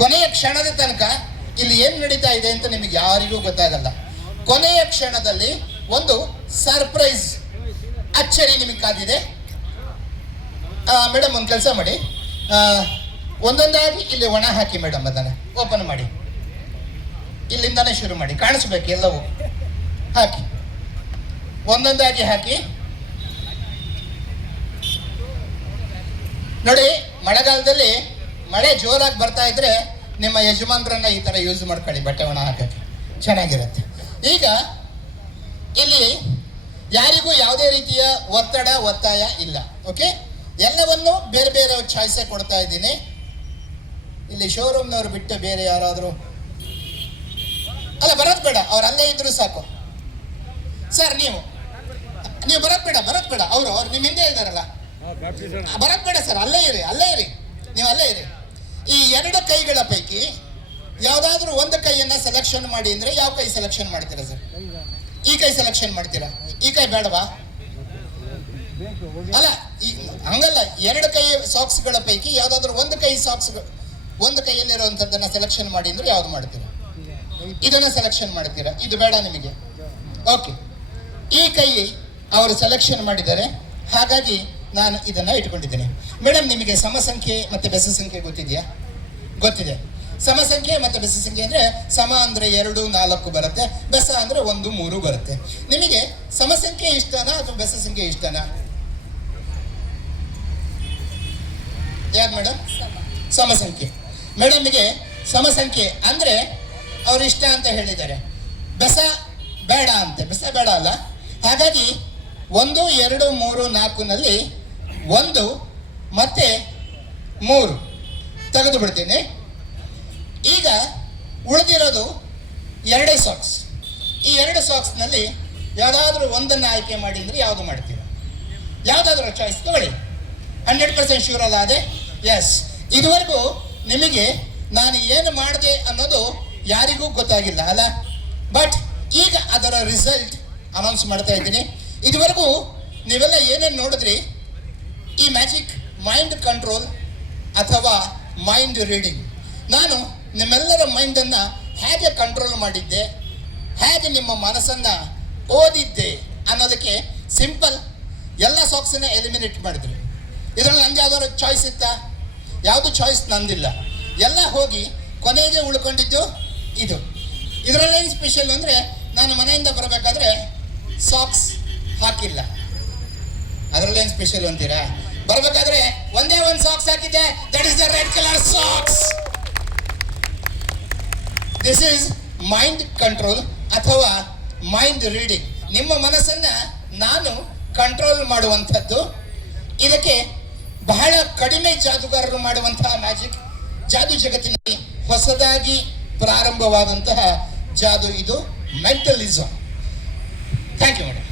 ಕೊನೆಯ ಕ್ಷಣದ ತನಕ ಇಲ್ಲಿ ಏನು ನಡೀತಾ ಇದೆ ಅಂತ ನಿಮಗೆ ಯಾರಿಗೂ ಗೊತ್ತಾಗಲ್ಲ. ಕೊನೆಯ ಕ್ಷಣದಲ್ಲಿ ಒಂದು ಸರ್ಪ್ರೈಸ್ ಅಚ್ಚರಿ ನಿಮಗೆ ಕಾದಿದೆ. ಮೇಡಮ್ ಒಂದು ಕೆಲಸ ಮಾಡಿ, ಒಂದೊಂದಾಗಿ ಇಲ್ಲಿ ಒಣ ಹಾಕಿ ಮೇಡಮ್, ಅದನ್ನು ಓಪನ್ ಮಾಡಿ, ಇಲ್ಲಿಂದಾನೇ ಶುರು ಮಾಡಿ, ಕಾಣಿಸ್ಬೇಕು ಎಲ್ಲವೂ. ಹಾಕಿ, ಒಂದೊಂದಾಗಿ ಹಾಕಿ. ನೋಡಿ, ಮಳೆಗಾಲದಲ್ಲಿ ಮಳೆ ಜೋರಾಗಿ ಬರ್ತಾ ಇದ್ರೆ ನಿಮ್ಮ ಯಜಮಾನ್ರನ್ನ ಈ ಥರ ಯೂಸ್ ಮಾಡ್ಕೊಳ್ಳಿ, ಬಟ್ಟೆ ಒಣ ಹಾಕಕ್ಕೆ ಚೆನ್ನಾಗಿರುತ್ತೆ. ಈಗ ಇಲ್ಲಿ ಯಾರಿಗೂ ಯಾವುದೇ ರೀತಿಯ ಒತ್ತಾಯ ಇಲ್ಲ. ಓಕೆ, ಎಲ್ಲವನ್ನು ಬೇರೆ ಬೇರೆ ಚಾಯ್ಸೇ ಕೊಡ್ತಾ ಇದ್ದೀನಿ. ಇಲ್ಲಿ ಶೋರೂಮ್ನವ್ರು ಬಿಟ್ಟು ಬೇರೆ ಯಾರಾದರೂ ಅಲ್ಲ, ಬರೋದು ಬೇಡ, ಅವ್ರು ಅಲ್ಲೇ ಇದ್ರು ಸಾಕು. ಸರ್ ನೀವು ಬರೋದು ಬೇಡ, ಅವರು ನಿಮ್ಮ ಹಿಂದೆ ಇದ್ದಾರಲ್ಲ, ಬರೋದು ಬೇಡ ಸರ್, ಅಲ್ಲೇ ಇರಿ, ನೀವು ಅಲ್ಲೇ ಇರಿ. ಈ ಎರಡು ಕೈಗಳ ಪೈಕಿ ಯಾವುದಾದ್ರೂ ಒಂದು ಕೈಯನ್ನ ಸೆಲೆಕ್ಷನ್ ಮಾಡಿ ಅಂದ್ರೆ ಯಾವ ಕೈ ಸೆಲೆಕ್ಷನ್ ಮಾಡ್ತೀರಾ ಸರ್? ಈ ಕೈ ಸೆಲೆಕ್ಷನ್ ಮಾಡ್ತೀರಾ? ಈ ಕೈ ಬೇಡವಾ? ಅಲ್ಲ, ಹಂಗಲ್ಲ, ಎರಡು ಕೈ ಸಾಕ್ಸ್ಗಳ ಪೈಕಿ ಯಾವುದಾದ್ರೂ ಒಂದು ಕೈ ಸಾಕ್ಸ್, ಒಂದು ಕೈಯಲ್ಲಿರುವಂಥದ್ದನ್ನ ಸೆಲೆಕ್ಷನ್ ಮಾಡಿ ಅಂದ್ರೆ ಯಾವ್ದು ಮಾಡ್ತೀರಾ? ಇದನ್ನ ಸೆಲೆಕ್ಷನ್ ಮಾಡ್ತೀರಾ? ಇದು ಬೇಡ ನಿಮಗೆ. ಓಕೆ, ಈ ಕೈ ಅವರು ಸೆಲೆಕ್ಷನ್ ಮಾಡಿದ್ದಾರೆ, ಹಾಗಾಗಿ ನಾನು ಇದನ್ನ ಇಟ್ಕೊಂಡಿದ್ದೇನೆ. ಮೇಡಮ್, ನಿಮಗೆ ಸಮ ಸಂಖ್ಯೆ ಮತ್ತೆ ಬೆಸ ಸಂಖ್ಯೆ ಗೊತ್ತಿದೆಯಾ? ಗೊತ್ತಿದೆ. ಸಮ ಸಂಖ್ಯೆ ಮತ್ತೆ ಬೆಸ ಸಂಖ್ಯೆ ಅಂದ್ರೆ ಸಮ ಅಂದ್ರೆ 2, 4 ಬರುತ್ತೆ, ಬೆಸ ಅಂದ್ರೆ 1, 3 ಬರುತ್ತೆ. ನಿಮಗೆ ಸಮ ಸಂಖ್ಯೆ ಇಷ್ಟನಾ ಅಥವಾ ಬೆಸ ಸಂಖ್ಯೆ ಇಷ್ಟನಾ? ಯಾರು ಮೇಡಮ್? ಸಮ ಸಂಖ್ಯೆ. ಮೇಡಮ್ಗೆ ಸಮ ಸಂಖ್ಯೆ ಅಂದ್ರೆ ಅವ್ರು ಇಷ್ಟ ಅಂತ ಹೇಳಿದ್ದಾರೆ, ಬೆಸ ಬೇಡ ಅಂತೆ. ಬೆಸ ಬೇಡ ಅಲ್ಲ, ಹಾಗಾಗಿ 1, 2, 3, 4ನಲ್ಲಿ 1 ಮತ್ತೆ 3 ತೆಗೆದು ಬಿಡ್ತೀನಿ. ಈಗ ಉಳಿದಿರೋದು 2 ಸಾಕ್ಸ್. ಈ 2 ಸಾಕ್ಸ್ನಲ್ಲಿ ಯಾವುದಾದ್ರೂ ಒಂದನ್ನು ಆಯ್ಕೆ ಮಾಡಿ ಅಂದರೆ ಯಾವುದು ಮಾಡ್ತೀರಾ? ಯಾವುದಾದ್ರೂ ಚಾಯ್ಸ್ ತಗೊಳ್ಳಿ. 100% ಶೂರ್ ಅಲ್ಲ ಅದೇ? ಎಸ್. ಇದುವರೆಗೂ ನಿಮಗೆ ನಾನು ಏನು ಮಾಡಿದೆ ಅನ್ನೋದು ಯಾರಿಗೂ ಗೊತ್ತಾಗಿಲ್ಲ ಅಲ್ಲ, ಬಟ್ ಈಗ ಅದರ ರಿಸಲ್ಟ್ ಅನೌನ್ಸ್ ಮಾಡ್ತಾ ಇದ್ದೀನಿ. ಇದುವರೆಗೂ ನೀವೆಲ್ಲ ಏನೇನು ನೋಡಿದ್ರಿ, ಈ ಮ್ಯಾಜಿಕ್ ಮೈಂಡ್ ಕಂಟ್ರೋಲ್ ಅಥವಾ ಮೈಂಡ್ ರೀಡಿಂಗ್, ನಾನು ನಿಮ್ಮೆಲ್ಲರ ಮೈಂಡನ್ನು ಹೇಗೆ ಕಂಟ್ರೋಲ್ ಮಾಡಿದ್ದೆ, ಹೇಗೆ ನಿಮ್ಮ ಮನಸ್ಸನ್ನು ಓದಿದ್ದೆ ಅನ್ನೋದಕ್ಕೆ ಸಿಂಪಲ್. ಎಲ್ಲ ಸಾಕ್ಸನ್ನ ಎಲಿಮಿನೇಟ್ ಮಾಡಿದ್ರಿ. ಇದರಲ್ಲಿ ನಂದು ಯಾವ್ದಾದ್ರು ಚಾಯ್ಸ್ ಇತ್ತಾ? ಯಾವುದು ಚಾಯ್ಸ್ ನಂದಿಲ್ಲ. ಎಲ್ಲ ಹೋಗಿ ಕೊನೆಗೆ ಉಳ್ಕೊಂಡಿದ್ದು ಇದು. ಇದರಲ್ಲೇನು ಸ್ಪೆಷಲ್ ಅಂದರೆ, ನಾನು ಮನೆಯಿಂದ ಬರಬೇಕಾದ್ರೆ ಸಾಕ್ಸ್ ಹಾಕಿಲ್ಲ. ಅದರಲ್ಲೇನು ಸ್ಪೆಷಲ್ ಅಂತೀರಾ? ಬರಬೇಕಾದ್ರೆ ಒಂದೇ ಒಂದು ಸಾಕ್ಸ್ ಹಾಕಿದ್ದೆ, that is the red colour socks. This is mind control ಅಥವಾ ಮೈಂಡ್ ರೀಡಿಂಗ್. ನಿಮ್ಮ ಮನಸ್ಸನ್ನ ನಾನು ಕಂಟ್ರೋಲ್ ಮಾಡುವಂಥದ್ದು. ಇದಕ್ಕೆ ಬಹಳ ಕಡಿಮೆ ಜಾದುಗಾರರು ಮಾಡುವಂತಹ ಮ್ಯಾಜಿಕ್. ಜಾದು ಜಗತ್ತಿನಲ್ಲಿ ಹೊಸದಾಗಿ ಪ್ರಾರಂಭವಾದಂತಹ ಜಾದು ಇದು ಮೆಂಟಲಿಸಮ್. Thank you madam.